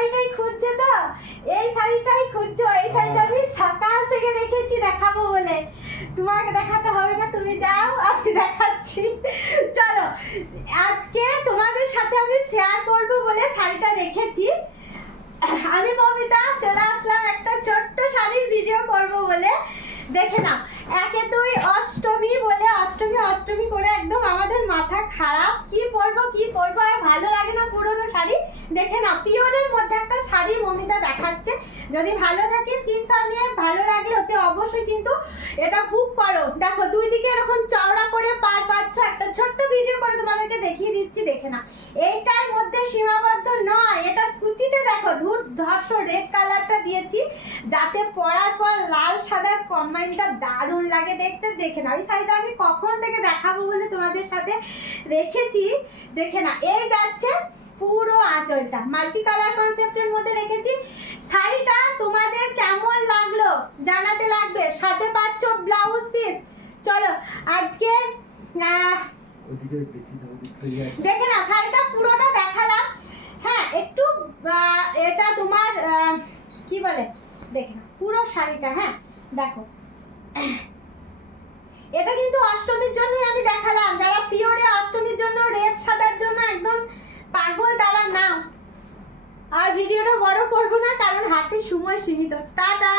শাড়িটাই খুঁজছে তো, এই শাড়িটাই খুঁজছো। এই শাড়িটা আমি সকাল থেকে রেখেছি দেখাবো বলে। তোমাকে দেখাতে হবে না, তুমি যাও, আমি দেখাচ্ছি। চলো, আজকে তোমাদের সাথে আমি শেয়ার করব বলে শাড়িটা রেখেছি। আমি মমিতা চলে আসলাম একটা ছোট্ট শাড়ির ভিডিও করব বলে। দেখে নাও, একে তুই অষ্টমী বলে অষ্টমী করে একদম আমাদের মাথা খারাপ, কি পরবো আর ভালো লাগে না পুরনো শাড়ি। দেখে নাও, পিওরের মধ্যে একটা শাড়ি মমিতা দেখাচ্ছে। যদি ভালো থাকে স্ক্রিনশট নিয়ে, ভালো লাগলে ওতে অবশ্যই কিন্তু এটা বুক করো। দেখো দুই দিকে এরকম চওড়া করে পার পাচ্ছ, একটা ছোট্ট ভিডিও করে তোমাদেরকে দেখিয়ে দিচ্ছি। দেখে নাও, এইটার মধ্যে সীমাবদ্ধ নয়, এটা কুচিতে দেখো ধূর্ধর্ষ রেড কালারটা দিয়েছি, যাতে পরার পর লাল সাদার কম্বাইনটা দারুণ লাগে দেখতে। দেখে নাও, এই শাড়িটা আমি কখন থেকে দেখাবো বলে তোমাদের সাথে রেখেছি। দেখে না, এই যাচ্ছে পুরো আঁচলটা মাল্টি কালার কনসেপ্টের মধ্যে রেখেছি। শাড়িটা তোমাদের কেমন লাগলো জানাতে লাগবে, সাথে পাচ্ছ ব্লাউজ পিস। চলো আজকে দেখে না, শাড়িটা পুরোটা দেখালাম। হ্যাঁ, একটু এটা তোমার কি বলে, দেখে না পুরো শাড়িটা। হ্যাঁ দেখো, এটা কিন্তু অষ্টমীর জন্যই আমি দেখালাম। যারা পিওরে অষ্টমীর জন্য রেড সাদার জন্য একদম পাগল, তারা নাও। আর ভিডিওটা বড় করবো না, কারণ হাতে সময় সীমিত। টাটা।